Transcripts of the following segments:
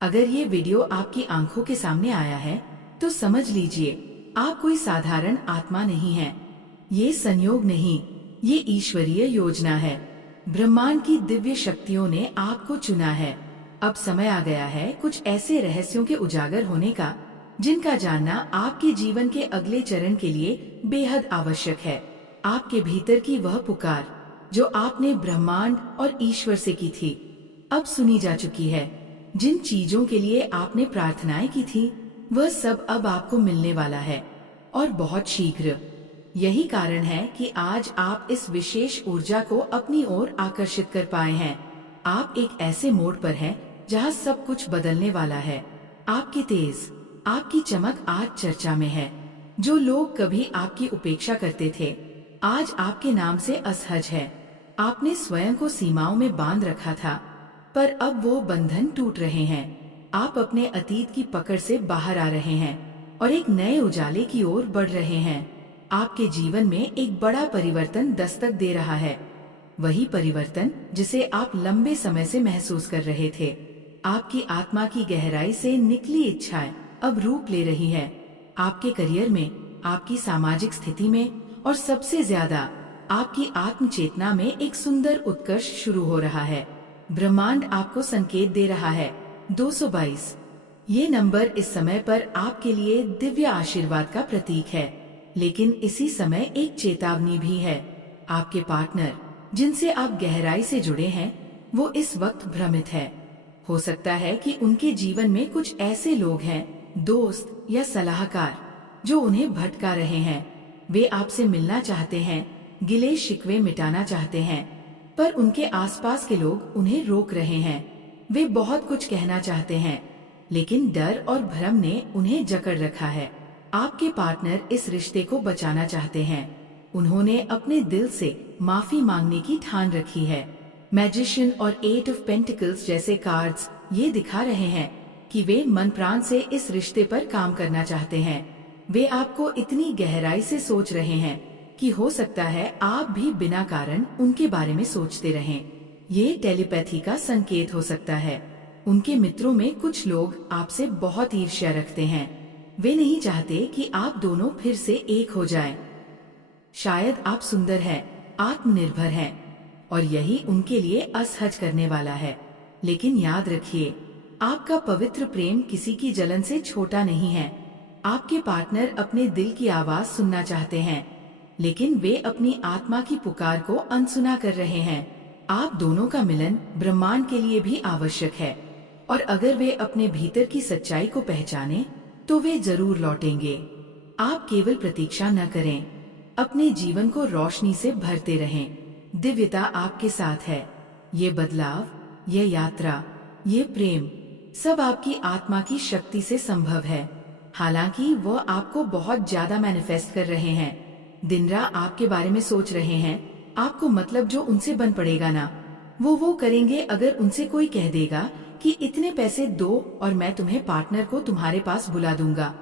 अगर ये वीडियो आपकी आंखों के सामने आया है तो समझ लीजिए आप कोई साधारण आत्मा नहीं हैं। ये संयोग नहीं, ये ईश्वरीय योजना है। ब्रह्मांड की दिव्य शक्तियों ने आपको चुना है। अब समय आ गया है कुछ ऐसे रहस्यों के उजागर होने का जिनका जानना आपके जीवन के अगले चरण के लिए बेहद आवश्यक है। आपके भीतर की वह पुकार जो आपने ब्रह्मांड और ईश्वर से की थी, अब सुनी जा चुकी है। जिन चीजों के लिए आपने प्रार्थनाएं की थी, वह सब अब आपको मिलने वाला है, और बहुत शीघ्र। यही कारण है कि आज आप इस विशेष ऊर्जा को अपनी ओर आकर्षित कर पाए हैं। आप एक ऐसे मोड़ पर हैं जहां सब कुछ बदलने वाला है। आपकी तेज, आपकी चमक आज चर्चा में है। जो लोग कभी आपकी उपेक्षा करते थे, आज आपके नाम से असहज है। आपने स्वयं को सीमाओं में बांध रखा था, पर अब वो बंधन टूट रहे हैं। आप अपने अतीत की पकड़ से बाहर आ रहे हैं और एक नए उजाले की ओर बढ़ रहे हैं। आपके जीवन में एक बड़ा परिवर्तन दस्तक दे रहा है, वही परिवर्तन जिसे आप लंबे समय से महसूस कर रहे थे। आपकी आत्मा की गहराई से निकली इच्छाएं अब रूप ले रही है। आपके करियर में, आपकी सामाजिक स्थिति में और सबसे ज्यादा आपकी आत्म चेतना में एक सुंदर उत्कर्ष शुरू हो रहा है। ब्रह्मांड आपको संकेत दे रहा है। 222 ये नंबर इस समय पर आपके लिए दिव्य आशीर्वाद का प्रतीक है, लेकिन इसी समय एक चेतावनी भी है। आपके पार्टनर जिनसे आप गहराई से जुड़े हैं, वो इस वक्त भ्रमित है। हो सकता है कि उनके जीवन में कुछ ऐसे लोग हैं, दोस्त या सलाहकार, जो उन्हें भटका रहे हैं। वे आपसे मिलना चाहते हैं, गिले शिकवे मिटाना चाहते हैं, पर उनके आसपास के लोग उन्हें रोक रहे हैं। वे बहुत कुछ कहना चाहते हैं, लेकिन डर और भ्रम ने उन्हें जकड़ रखा है। आपके पार्टनर इस रिश्ते को बचाना चाहते हैं। उन्होंने अपने दिल से माफी मांगने की ठान रखी है। मैजिशियन और 8 ऑफ पेंटिकल्स जैसे कार्ड्स ये दिखा रहे हैं कि वे मन प्राण से इस रिश्ते पर काम करना चाहते हैं। वे आपको इतनी गहराई से सोच रहे हैं कि हो सकता है आप भी बिना कारण उनके बारे में सोचते रहें। ये टेलीपैथी का संकेत हो सकता है। उनके मित्रों में कुछ लोग आपसे बहुत ईर्ष्या रखते हैं। वे नहीं चाहते कि आप दोनों फिर से एक हो जाएं। शायद आप सुंदर हैं, आत्मनिर्भर हैं, और यही उनके लिए असहज करने वाला है। लेकिन याद रखिए, आपका पवित्र प्रेम किसी की जलन से छोटा नहीं है। आपके पार्टनर अपने दिल की आवाज सुनना चाहते हैं, लेकिन वे अपनी आत्मा की पुकार को अनसुना कर रहे हैं। आप दोनों का मिलन ब्रह्मांड के लिए भी आवश्यक है, और अगर वे अपने भीतर की सच्चाई को पहचाने तो वे जरूर लौटेंगे। आप केवल प्रतीक्षा न करें, अपने जीवन को रोशनी से भरते रहें। दिव्यता आपके साथ है। ये बदलाव, ये यात्रा, ये प्रेम, सब आपकी आत्मा की शक्ति से संभव है। हालांकि वो आपको बहुत ज्यादा मैनिफेस्ट कर रहे हैं, दिन रात आपके बारे में सोच रहे हैं। आपको मतलब जो उनसे बन पड़ेगा ना, वो करेंगे अगर उनसे कोई कह देगा कि इतने पैसे दो और मैं तुम्हें पार्टनर को तुम्हारे पास बुला दूंगा,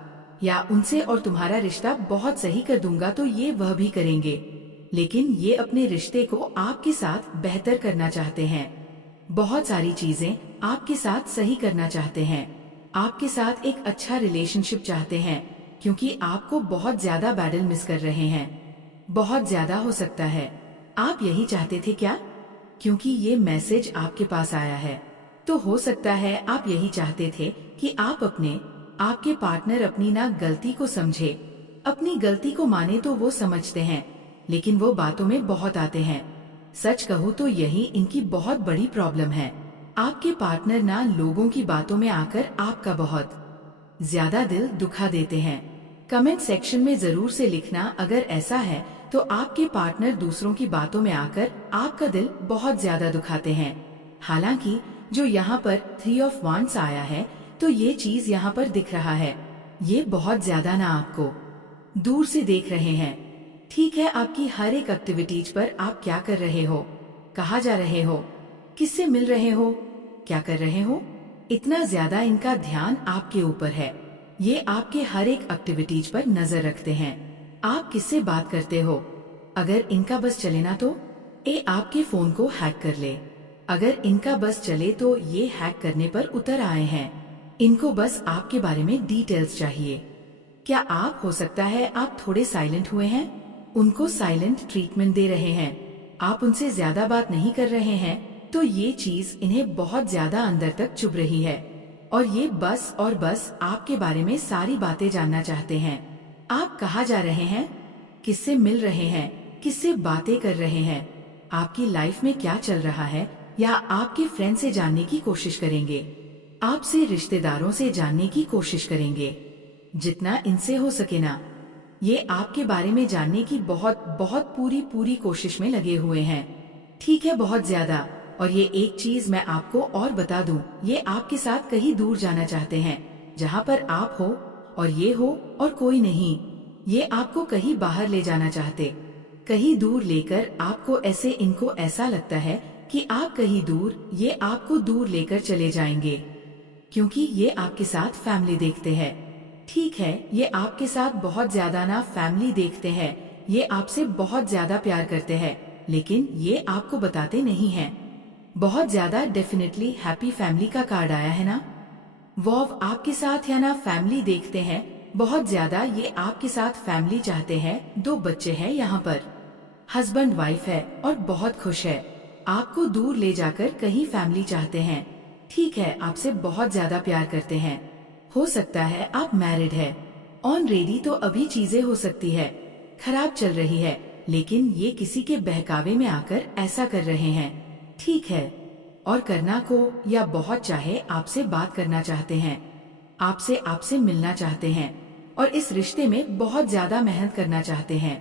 या उनसे और तुम्हारा रिश्ता बहुत सही कर दूंगा, तो ये वह भी करेंगे। लेकिन ये अपने रिश्ते को आपके साथ बेहतर करना चाहते हैं। बहुत सारी चीजें आपके साथ सही करना चाहते हैं। आपके साथ एक अच्छा रिलेशनशिप चाहते हैं, क्योंकि आपको बहुत ज्यादा बैटल मिस कर रहे हैं। बहुत ज्यादा हो सकता है। आप यही चाहते थे क्या? क्योंकि ये मैसेज आपके पास आया है, तो हो सकता है आप यही चाहते थे कि आपके पार्टनर अपनी ना गलती को समझे, अपनी गलती को माने। तो वो समझते हैं, लेकिन वो बातों में बहुत आते हैं। सच कहूँ तो यही इनकी बहुत बड़ी प्रॉब्लम है। आपके पार्टनर ना लोगों की बातों में आकर आपका बहुत ज्यादा दिल दुखा देते हैं। कमेंट सेक्शन में जरूर से लिखना अगर ऐसा है तो आपके पार्टनर दूसरों की बातों में आकर आपका दिल बहुत ज्यादा दुखाते हैं। हालांकि जो यहाँ पर 3 ऑफ वांड्स आया है, तो ये चीज यहाँ पर दिख रहा है। ये बहुत ज्यादा ना आपको दूर से देख रहे हैं। ठीक है, आपकी हर एक एक्टिविटीज पर आप क्या कर रहे हो, कहाँ जा रहे हो, किससे मिल रहे हो, क्या कर रहे हो, इतना ज्यादा इनका ध्यान आपके ऊपर है। ये आपके हर एक एक्टिविटीज पर नजर रखते हैं। आप किससे बात करते हो, अगर इनका बस चले ना तो आपके फोन को हैक कर ले। अगर इनका बस चले तो ये हैक करने पर उतर आए हैं। इनको बस आपके बारे में डिटेल्स चाहिए। क्या आप हो सकता है आप थोड़े साइलेंट हुए हैं? उनको साइलेंट ट्रीटमेंट दे रहे हैं, आप उनसे ज्यादा बात नहीं कर रहे हैं, तो ये चीज इन्हें बहुत ज्यादा अंदर तक चुभ रही है और ये बस और बस आपके बारे में सारी बातें जानना चाहते हैं। आप कहाँ जा रहे हैं, किससे मिल रहे हैं, किससे बातें कर रहे हैं, आपकी लाइफ में क्या चल रहा है, या आपके फ्रेंड से जानने की कोशिश करेंगे, आपसे रिश्तेदारों से जानने की कोशिश करेंगे, जितना इनसे हो सके ना। ये आपके बारे में जानने की बहुत बहुत पूरी कोशिश में लगे हुए हैं। ठीक है, बहुत ज्यादा। और ये एक चीज मैं आपको और बता दूं, ये आपके साथ कहीं दूर जाना चाहते हैं, जहाँ पर आप हो और ये हो और कोई नहीं। ये आपको कहीं बाहर ले जाना चाहते, कहीं दूर लेकर आपको, ऐसे इनको ऐसा लगता है कि आप कहीं दूर, ये आपको दूर लेकर चले जाएंगे, क्योंकि ये आपके साथ फैमिली देखते हैं। ठीक है, ये आपके साथ बहुत ज्यादा ना फैमिली देखते हैं, ये आपसे बहुत ज्यादा प्यार करते हैं, लेकिन ये आपको बताते नहीं हैं। बहुत ज्यादा डेफिनेटली हैप्पी फैमिली का कार्ड आया है ना, वो आपके साथ है ना फैमिली देखते हैं बहुत ज्यादा। ये आपके साथ फैमिली चाहते हैं, 2 बच्चे हैं यहाँ पर, हस्बैंड वाइफ है और बहुत खुश है। आपको दूर ले जाकर कहीं फैमिली चाहते हैं। ठीक है, आपसे बहुत ज्यादा प्यार करते हैं। हो सकता है आप मैरिड है, ऑलरेडी, तो अभी चीजें हो सकती है खराब चल रही है, लेकिन ये किसी के बहकावे में आकर ऐसा कर रहे हैं। ठीक है, और करना को या बहुत चाहे आपसे बात करना चाहते हैं, आपसे मिलना चाहते हैं और इस रिश्ते में बहुत ज्यादा मेहनत करना चाहते हैं,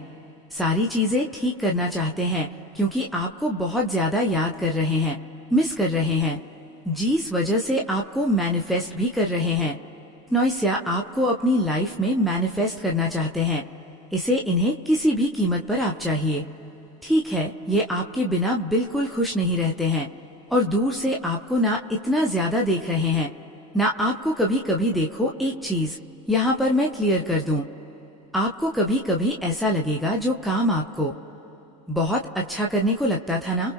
सारी चीजें ठीक करना चाहते हैं, क्योंकि आपको बहुत ज्यादा याद कर रहे हैं, मिस कर रहे हैं, जिस वजह से आपको मैनिफेस्ट भी कर रहे हैं। नॉइसिया आपको अपनी लाइफ में मैनिफेस्ट करना चाहते हैं, इसे इन्हें किसी भी कीमत पर आप चाहिए। ठीक है, ये आपके बिना बिल्कुल खुश नहीं रहते हैं और दूर से आपको ना इतना ज्यादा देख रहे हैं ना आपको कभी कभी देखो, एक चीज यहाँ पर मैं क्लियर कर दूं, आपको कभी कभी ऐसा लगेगा जो काम आपको बहुत अच्छा करने को लगता था ना,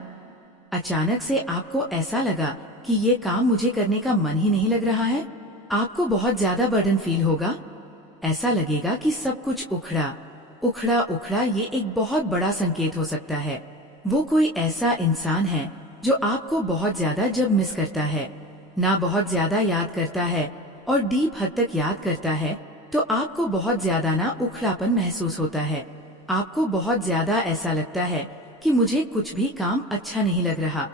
अचानक से आपको ऐसा लगा कि ये काम मुझे करने का मन ही नहीं लग रहा है। आपको बहुत ज्यादा बर्डन फील होगा, ऐसा लगेगा कि सब कुछ उखड़ा। ये एक बहुत बड़ा संकेत हो सकता है। वो कोई ऐसा इंसान है जो आपको बहुत ज्यादा जब मिस करता है, ना बहुत ज्यादा याद करता है और डीप हद तक याद करता है, तो आपको बहुत ज्यादा ना उखड़ापन महसूस होता है। आपको बहुत ज्यादा ऐसा लगता है कि मुझे कुछ भी काम अच्छा नहीं लग रहा,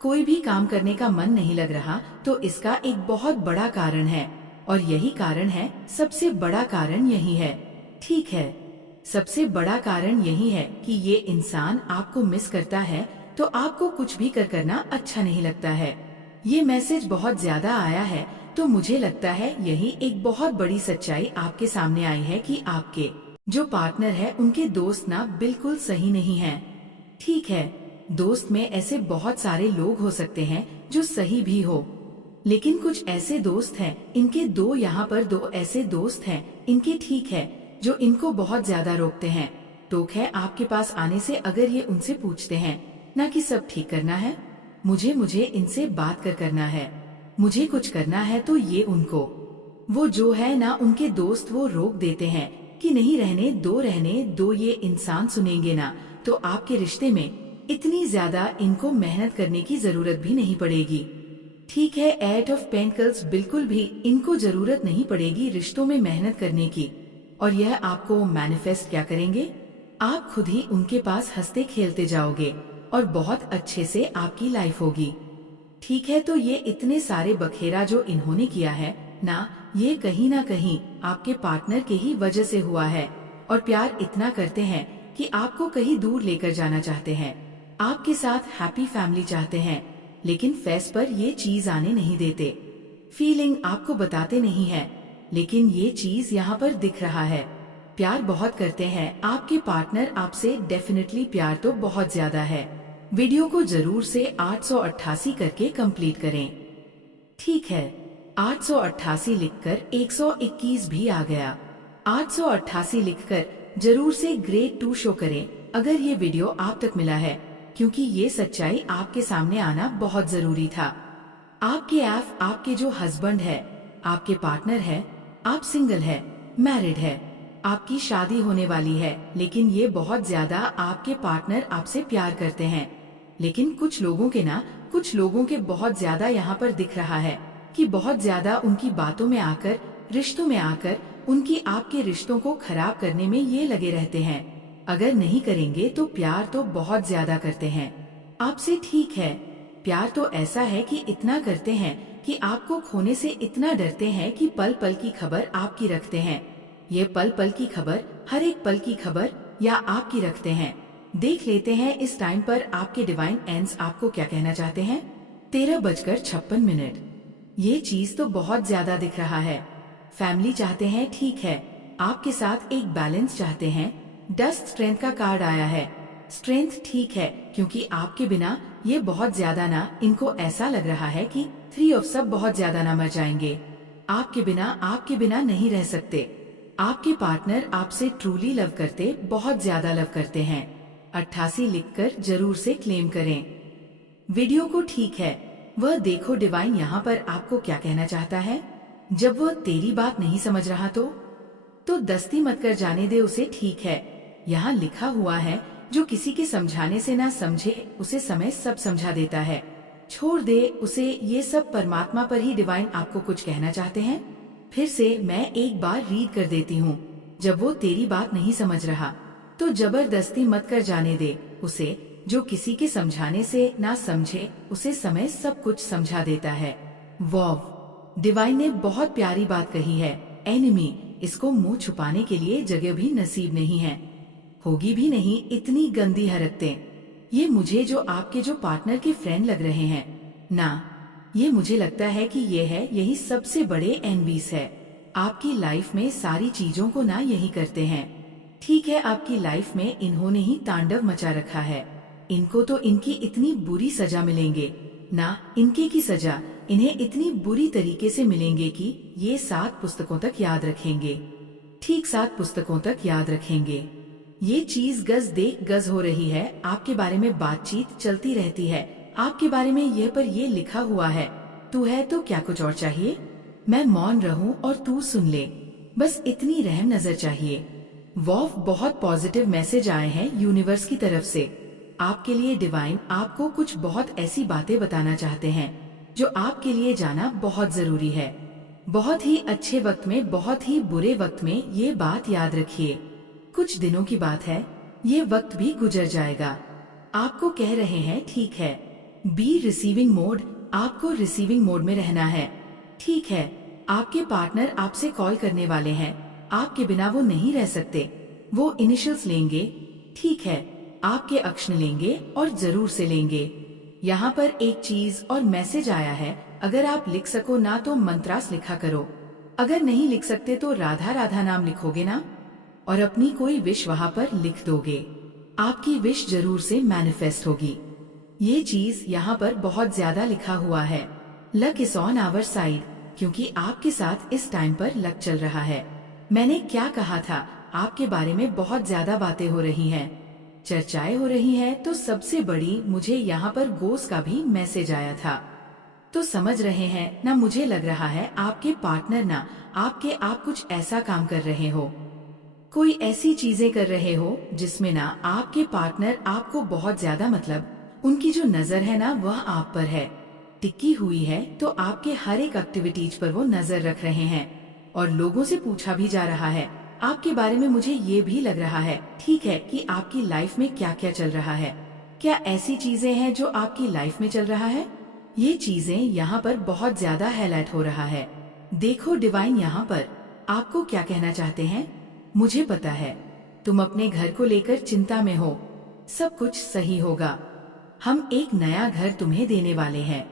कोई भी काम करने का मन नहीं लग रहा। तो इसका एक बहुत बड़ा कारण है और यही कारण है, सबसे बड़ा कारण यही है। ठीक है, सबसे बड़ा कारण यही है कि ये इंसान आपको मिस करता है, तो आपको कुछ भी करना अच्छा नहीं लगता है। ये मैसेज बहुत ज्यादा आया है, तो मुझे लगता है यही एक बहुत बड़ी सच्चाई आपके सामने आई है कि आपके जो पार्टनर है उनके दोस्त ना बिल्कुल सही नहीं है। ठीक है, दोस्त में ऐसे बहुत सारे लोग हो सकते हैं जो सही भी हो, लेकिन कुछ ऐसे दोस्त हैं, इनके यहाँ पर 2 ऐसे दोस्त हैं इनके, ठीक है, जो इनको बहुत ज्यादा रोकते हैं, टोक है आपके पास आने से। अगर ये उनसे पूछते हैं ना कि सब ठीक करना है, मुझे इनसे बात करना है, मुझे कुछ करना है, तो ये उनको वो जो है ना उनके दोस्त वो रोक देते हैं कि नहीं, रहने दो, ये इंसान सुनेंगे ना तो आपके रिश्ते में इतनी ज्यादा इनको मेहनत करने की जरूरत भी नहीं पड़ेगी। ठीक है, 8 ऑफ पेंटिकल्स, बिल्कुल भी इनको जरूरत नहीं पड़ेगी रिश्तों में मेहनत करने की। और यह आपको मैनिफेस्ट क्या करेंगे, आप खुद ही उनके पास हंसते खेलते जाओगे और बहुत अच्छे से आपकी लाइफ होगी। ठीक है, तो ये इतने सारे बखेरा जो इन्होंने किया है ना, ये कहीं ना कहीं आपके पार्टनर के ही वजह से हुआ है। और प्यार इतना करते हैं कि आपको कहीं दूर लेकर जाना चाहते हैं, आपके साथ हैप्पी फैमिली चाहते हैं, लेकिन फेस पर ये चीज आने नहीं देते। फीलिंग आपको बताते नहीं है, लेकिन ये चीज यहाँ पर दिख रहा है। प्यार बहुत करते हैं आपके पार्टनर आपसे, डेफिनेटली प्यार तो बहुत ज्यादा है। वीडियो को जरूर से 888 करके कंप्लीट करें। ठीक है, 888 लिखकर 121 भी आ गया। 888 लिखकर जरूर से ग्रेड 2 शो करें अगर ये वीडियो आप तक मिला है, क्योंकि ये सच्चाई आपके सामने आना बहुत जरूरी था। आपके जो हस्बैंड है आपके पार्टनर है, आप सिंगल है, मैरिड है, आपकी शादी होने वाली है, लेकिन ये बहुत ज्यादा आपके पार्टनर आपसे प्यार करते हैं। लेकिन कुछ लोगों के बहुत ज्यादा यहाँ पर दिख रहा है कि बहुत ज्यादा उनकी बातों में आकर, रिश्तों में आकर, उनकी आपके रिश्तों को खराब करने में ये लगे रहते हैं। अगर नहीं करेंगे तो प्यार तो बहुत ज्यादा करते हैं आपसे, ठीक है। प्यार तो ऐसा है कि इतना करते हैं कि आपको खोने से इतना डरते हैं कि पल पल की खबर आपकी रखते हैं। ये पल पल की खबर, हर एक पल की खबर या आपकी रखते हैं। देख लेते हैं इस टाइम पर आपके डिवाइन एंड्स आपको क्या कहना चाहते हैं। 13:56। ये चीज तो बहुत ज्यादा दिख रहा है। फैमिली चाहते हैं, ठीक है, आपके साथ एक बैलेंस चाहते हैं। डस्ट स्ट्रेंथ का कार्ड आया है। स्ट्रेंथ ठीक है, क्योंकि आपके बिना ये बहुत ज्यादा ना, इनको ऐसा लग रहा है कि 3 ऑफ सब बहुत ज्यादा ना मर जाएंगे। आपके बिना नहीं रह सकते। आपके पार्टनर आपसे ट्रूली लव करते, बहुत ज्यादा लव करते हैं। 88 लिखकर जरूर से क्लेम करें वीडियो को, ठीक है। वह देखो डिवाइन यहाँ पर आपको क्या कहना चाहता है। जब वह तेरी बात नहीं समझ रहा तो दस्ती मत कर, जाने दे उसे, ठीक है। यहाँ लिखा हुआ है, जो किसी के समझाने से ना समझे उसे समय सब समझा देता है। छोड़ दे उसे, ये सब परमात्मा पर ही डिवाइन आपको कुछ कहना चाहते हैं। फिर से मैं एक बार रीड कर देती हूँ। जब वो तेरी बात नहीं समझ रहा तो जबरदस्ती मत कर, जाने दे उसे, जो किसी के समझाने से ना समझे उसे समय सब कुछ समझा देता है। वॉव, डिवाइन ने बहुत प्यारी बात कही है। एनिमी, इसको मुंह छुपाने के लिए जगह भी नसीब नहीं है, होगी भी नहीं। इतनी गंदी हरकतें, ये मुझे जो आपके जो पार्टनर के फ्रेंड लग रहे हैं ना, ये मुझे लगता है कि ये है यही सबसे बड़े एनवीस है। आपकी लाइफ में सारी चीजों को ना यही करते हैं, ठीक है। आपकी लाइफ में इन्होंने ही तांडव मचा रखा है। इनको तो इनकी इतनी बुरी सजा मिलेंगे ना, इनके की सजा इन्हें इतनी बुरी तरीके से मिलेंगे कि ये 7 पुस्तकों तक याद रखेंगे, ठीक 7 पुस्तकों तक याद रखेंगे। ये चीज गज देख गज हो रही है। आपके बारे में बातचीत चलती रहती है, आपके बारे में यह पर ये लिखा हुआ है, तू है तो क्या कुछ और चाहिए। मैं मौन रहूं और तू सुन ले, बस इतनी रहम नजर चाहिए। वॉव, बहुत पॉजिटिव मैसेज आए हैं यूनिवर्स की तरफ से आपके लिए। डिवाइन आपको कुछ बहुत ऐसी बातें बताना चाहते हैं जो आपके लिए जाना बहुत जरूरी है। बहुत ही अच्छे वक्त में, बहुत ही बुरे वक्त में ये बात याद रखिए। कुछ दिनों की बात है, ये वक्त भी गुजर जाएगा। आपको कह रहे हैं, ठीक है, बी रिसीविंग मोड, आपको रिसीविंग मोड में रहना है, ठीक है। आपके पार्टनर आपसे कॉल करने वाले हैं, आपके बिना वो नहीं रह सकते। वो इनिशियल्स लेंगे, ठीक है, आपके अक्षर लेंगे और जरूर से लेंगे। यहाँ पर एक चीज और मैसेज आया है, अगर आप लिख सको ना तो मंत्रास लिखा करो, अगर नहीं लिख सकते तो राधा राधा नाम लिखोगे ना, और अपनी कोई विश वहाँ पर लिख दोगे। आपकी विश जरूर से मैनिफेस्ट होगी। ये चीज यहाँ पर बहुत ज्यादा लिखा हुआ है, luck is on our side, क्योंकि आपके साथ इस टाइम पर लक चल रहा है। मैंने क्या कहा था, आपके बारे में बहुत ज्यादा बातें हो रही हैं, चर्चाएं हो रही हैं। तो सबसे बड़ी मुझे यहाँ पर गोस का भी मैसेज आया था, तो समझ रहे हैं ना। मुझे लग रहा है आपके पार्टनर ना आपके आप कुछ ऐसा काम कर रहे हो, कोई ऐसी चीजें कर रहे हो जिसमें ना आपके पार्टनर आपको बहुत ज्यादा, मतलब उनकी जो नजर है ना वह आप पर है, टिकी हुई है। तो आपके हर एक एक्टिविटीज पर वो नजर रख रहे हैं और लोगों से पूछा भी जा रहा है आपके बारे में। मुझे ये भी लग रहा है, ठीक है, कि आपकी लाइफ में क्या क्या चल रहा है, क्या ऐसी चीजें हैं जो आपकी लाइफ में चल रहा है। ये चीजें यहाँ पर बहुत ज्यादा हाईलाइट हो रहा है। देखो डिवाइन यहाँ पर आपको क्या कहना चाहते हैं। मुझे पता है तुम अपने घर को लेकर चिंता में हो, सब कुछ सही होगा। हम एक नया घर तुम्हें देने वाले हैं।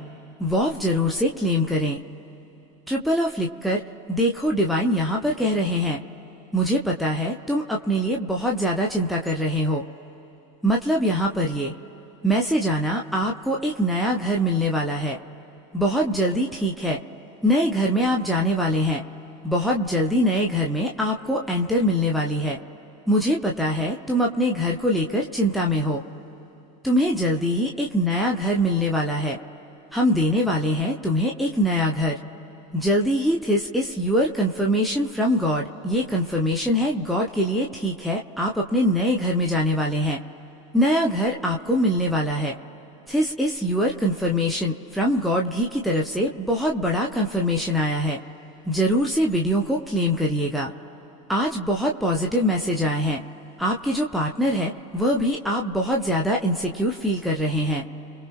वॉव, जरूर से क्लेम करें। ट्रिपल ऑफ लिखकर देखो डिवाइन यहाँ पर कह रहे हैं, मुझे पता है तुम अपने लिए बहुत ज्यादा चिंता कर रहे हो। मतलब यहाँ पर ये मैसेज आना, आपको एक नया घर मिलने वाला है बहुत जल्दी, ठीक है। नए घर में आप जाने वाले हैं, बहुत जल्दी नए घर में आपको एंटर मिलने वाली है। मुझे पता है तुम अपने घर को लेकर चिंता में हो, तुम्हें जल्दी ही एक नया घर मिलने वाला है। हम देने वाले हैं तुम्हें एक नया घर। जल्दी ही this is your confirmation from God. ये कंफर्मेशन है गॉड के लिए। ठीक है, आप अपने नए घर में जाने वाले हैं। नया घर आपको मिलने वाला है। This is your confirmation from God. घी की तरफ से बहुत बड़ा कंफर्मेशन आया है। जरूर से वीडियो को क्लेम करिएगा। आज बहुत पॉजिटिव मैसेज आए हैं। आपके जो पार्टनर है वह भी आप बहुत ज्यादा इनसिक्योर फील कर रहे हैं।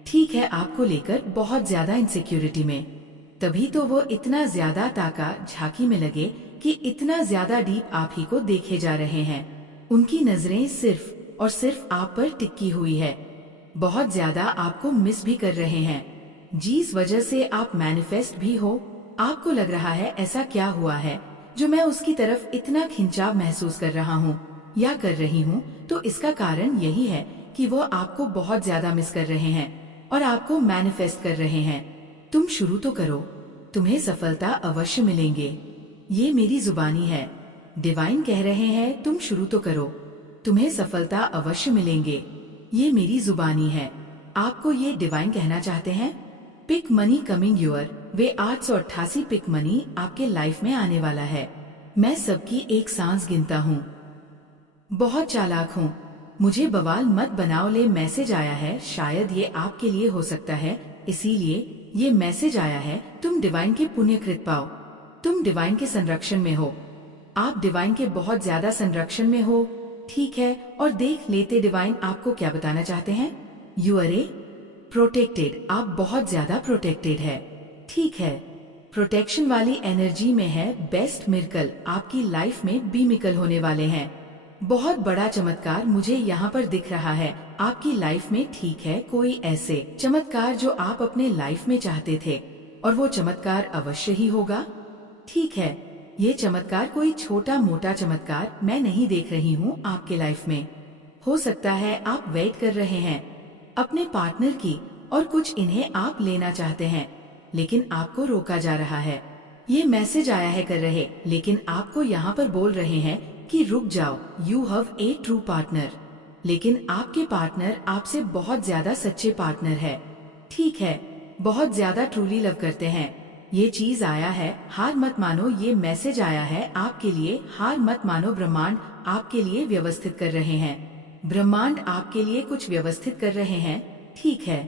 ठीक है, आपको लेकर बहुत ज्यादा इनसिक्योरिटी में। तभी तो वो इतना ज्यादा ताका झांकी में लगे कि इतना ज्यादा डीप आप ही को देखे जा रहे हैं। उनकी नजरें सिर्फ और सिर्फ आप पर टिकी हुई है। बहुत ज्यादा आपको मिस भी कर रहे हैं। जिस वजह से आप मैनिफेस्ट भी हो। आपको लग रहा है ऐसा क्या हुआ है जो मैं उसकी तरफ इतना खिंचाव महसूस कर रहा हूँ या कर रही हूँ। तो इसका कारण यही है कि वो आपको बहुत ज्यादा मिस कर रहे हैं और आपको मैनिफेस्ट कर रहे हैं। तुम शुरू तो करो, तुम्हें सफलता अवश्य मिलेंगे। ये मेरी जुबानी है। डिवाइन कह रहे हैं तुम शुरू तो करो, तुम्हें सफलता अवश्य मिलेंगे। ये मेरी जुबानी है। आपको ये डिवाइन कहना चाहते हैं। Pick money coming your. Way 888 pick money आपके लाइफ में आने वाला है। मैं सबकी एक सांस गिनता हूँ। बहुत चालाक हूँ। मुझे बवाल मत बनाओ। ले मैसेज आया है, शायद ये आपके लिए हो सकता है, इसीलिए ये मैसेज आया है। तुम डिवाइन के पुण्यकृत पाओ। तुम डिवाइन के संरक्षण में हो। आप डिवाइन के बहुत ज्यादा संरक्षण में हो। ठीक है, और देख लेते डिवाइन आपको क्या बताना चाहते हैं। You are a protected. आप बहुत ज्यादा प्रोटेक्टेड है। ठीक है, प्रोटेक्शन वाली एनर्जी में है। बेस्ट मिरेकल आपकी लाइफ में बीमिकल होने वाले हैं। बहुत बड़ा चमत्कार मुझे यहाँ पर दिख रहा है आपकी लाइफ में। ठीक है, कोई ऐसे चमत्कार जो आप अपने लाइफ में चाहते थे और वो चमत्कार अवश्य ही होगा। ठीक है, ये चमत्कार कोई छोटा मोटा चमत्कार मैं नहीं देख रही हूँ आपके लाइफ में। हो सकता है आप वेट कर रहे हैं अपने पार्टनर की और कुछ इन्हें आप लेना चाहते हैं, लेकिन आपको रोका जा रहा है। ये मैसेज आया है कर रहे, लेकिन आपको यहाँ पर बोल रहे हैं कि रुक जाओ। You have a true partner. लेकिन आपके पार्टनर आपसे बहुत ज्यादा सच्चे पार्टनर है। ठीक है, बहुत ज्यादा ट्रूली लव करते हैं। ये चीज आया है, हार मत मानो। ये मैसेज आया है आपके लिए, हार मत मानो। ब्रह्मांड आपके लिए व्यवस्थित कर रहे हैं। ब्रह्मांड आपके लिए कुछ व्यवस्थित कर रहे हैं। ठीक है,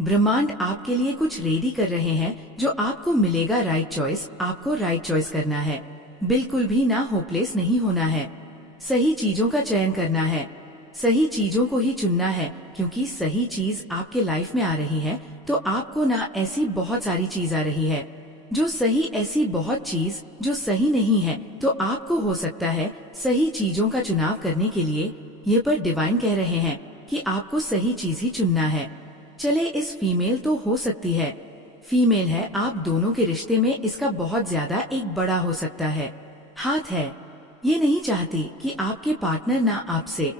ब्रह्मांड आपके लिए कुछ रेडी कर रहे हैं जो आपको मिलेगा। राइट चॉइस, आपको राइट चॉइस करना है। बिल्कुल भी ना होपलेस नहीं होना है। सही चीजों का चयन करना है। सही चीजों को ही चुनना है, क्योंकि सही चीज आपके लाइफ में आ रही है तो आपको ना ऐसी बहुत सारी चीज आ रही है जो सही, ऐसी बहुत चीज जो सही नहीं है। तो आपको हो सकता है सही चीजों का चुनाव करने के लिए ये पर डिवाइन कह रहे हैं कि आपको सही चीज ही चुनना है। चले, इस फीमेल तो हो सकती है, फीमेल है। आप दोनों के रिश्ते में इसका बहुत ज्यादा एक बड़ा हो सकता है हाथ है। ये नहीं चाहती कि आपके पार्टनर ना आपसे,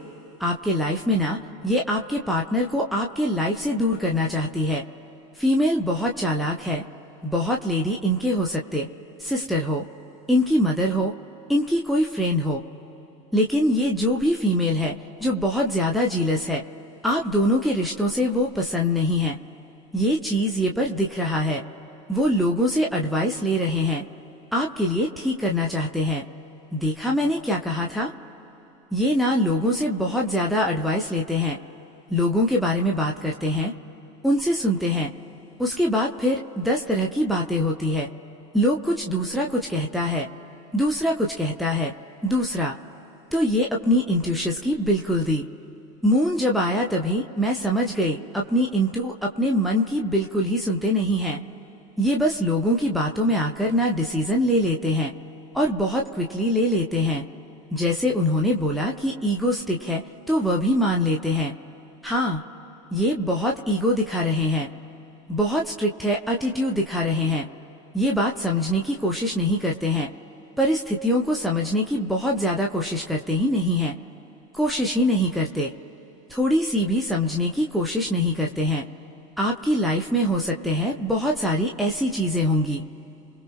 आपके लाइफ में ना, ये आपके पार्टनर को आपके लाइफ से दूर करना चाहती है। फीमेल बहुत चालाक है। बहुत लेडी इनके हो सकते, सिस्टर हो, इनकी मदर हो, इनकी कोई फ्रेंड हो। लेकिन ये जो भी फीमेल है जो बहुत ज्यादा जीलस है, आप दोनों के रिश्तों से वो पसंद नहीं है। ये चीज ये पर दिख रहा है। वो लोगों से एडवाइस ले रहे हैं, आपके लिए ठीक करना चाहते हैं। देखा मैंने क्या कहा था। ये ना लोगों से बहुत ज्यादा एडवाइस लेते हैं, लोगों के बारे में बात करते हैं, उनसे सुनते हैं। उसके बाद फिर 10 तरह की बातें होती है। लोग कुछ, दूसरा कुछ कहता है, दूसरा कुछ कहता है, दूसरा। तो ये अपनी इंट्यूशंस की बिल्कुल दी। मून जब आया तभी मैं समझ गई अपनी इंटू, अपने मन की बिल्कुल ही सुनते नहीं हैं। ये बस लोगों की बातों में आकर ना डिसीजन ले लेते हैं और बहुत क्विकली ले लेते हैं। जैसे उन्होंने बोला कि ईगोस्टिक है तो वह भी मान लेते हैं। हाँ, ये बहुत ईगो दिखा रहे हैं, बहुत स्ट्रिक्ट है, एटीट्यूड दिखा रहे हैं। ये बात समझने की कोशिश नहीं करते हैं, परिस्थितियों को समझने की बहुत ज्यादा कोशिश करते ही नहीं हैं, कोशिश ही नहीं करते, थोड़ी सी भी समझने की कोशिश नहीं करते हैं। आपकी लाइफ में हो सकते हैं बहुत सारी ऐसी चीजें होंगी।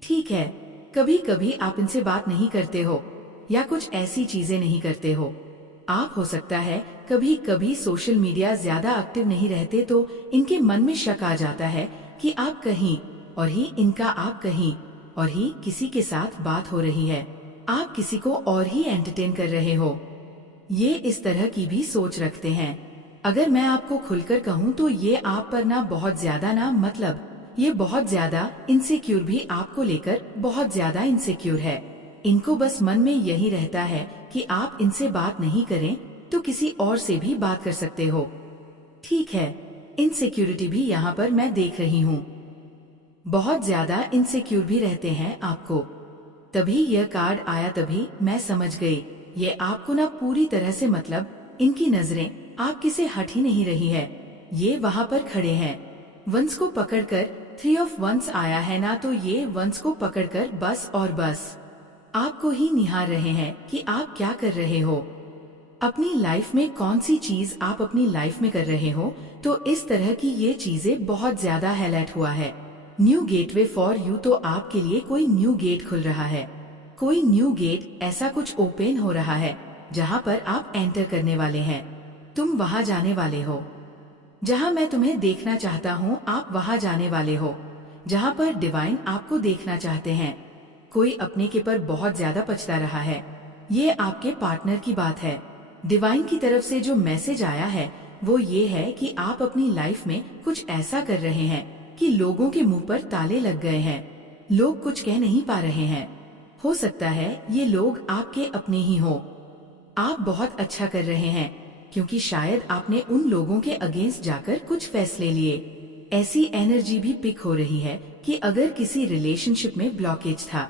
ठीक है, कभी कभी आप इनसे बात नहीं करते हो या कुछ ऐसी चीजें नहीं करते हो। आप हो सकता है कभी कभी सोशल मीडिया ज्यादा एक्टिव नहीं रहते तो इनके मन में शक आ जाता है कि आप कहीं और ही इनका आप कहीं। और ही किसी के साथ बात हो रही है। आप किसी को और ही एंटरटेन कर रहे हो। ये इस तरह की भी सोच रखते हैं। अगर मैं आपको खुलकर कहूँ तो ये आप पर ना बहुत ज्यादा ना मतलब ये बहुत ज्यादा इनसिक्योर भी आपको लेकर बहुत ज्यादा इनसिक्योर है। इनको बस मन में यही रहता है कि आप इनसे बात नहीं करें तो किसी और से भी बात कर सकते हो। ठीक है, इनसिक्योरिटी भी यहाँ पर मैं देख रही हूँ। बहुत ज्यादा इनसिक्योर भी रहते हैं आपको। तभी यह कार्ड आया, तभी मैं समझ गई। ये आपको ना पूरी तरह से मतलब इनकी नजरें आपकी से हट ही नहीं रही है। ये वहाँ पर खड़े हैं। वंस को पकड़कर 3 ऑफ वंस आया है ना, तो ये वंस को पकड़कर बस और बस आपको ही निहार रहे हैं कि आप क्या कर रहे हो, अपनी लाइफ में कौन सी चीज आप अपनी लाइफ में कर रहे हो। तो इस तरह की ये चीजें बहुत ज्यादा हाईलाइट हुआ है। न्यू गेटवे फॉर यू, तो आपके लिए कोई न्यू गेट खुल रहा है। कोई न्यू गेट ऐसा कुछ ओपन हो रहा है जहाँ पर आप एंटर करने वाले हैं। तुम वहाँ जाने वाले हो जहाँ मैं तुम्हें देखना चाहता हूँ। आप वहाँ जाने वाले हो जहाँ पर डिवाइन आपको देखना चाहते हैं। कोई अपने के पर बहुत ज्यादा पछता रहा है। ये आपके पार्टनर की बात है। डिवाइन की तरफ से जो मैसेज आया है वो ये है कि आप अपनी लाइफ में कुछ ऐसा कर रहे हैं कि लोगों के मुंह पर ताले लग गए हैं। लोग कुछ कह नहीं पा रहे हैं। हो सकता है ये लोग आपके अपने ही हो। आप बहुत अच्छा कर रहे हैं क्योंकि शायद आपने उन लोगों के अगेंस्ट जाकर कुछ फैसले लिए। ऐसी एनर्जी भी पिक हो रही है कि अगर किसी रिलेशनशिप में ब्लॉकेज था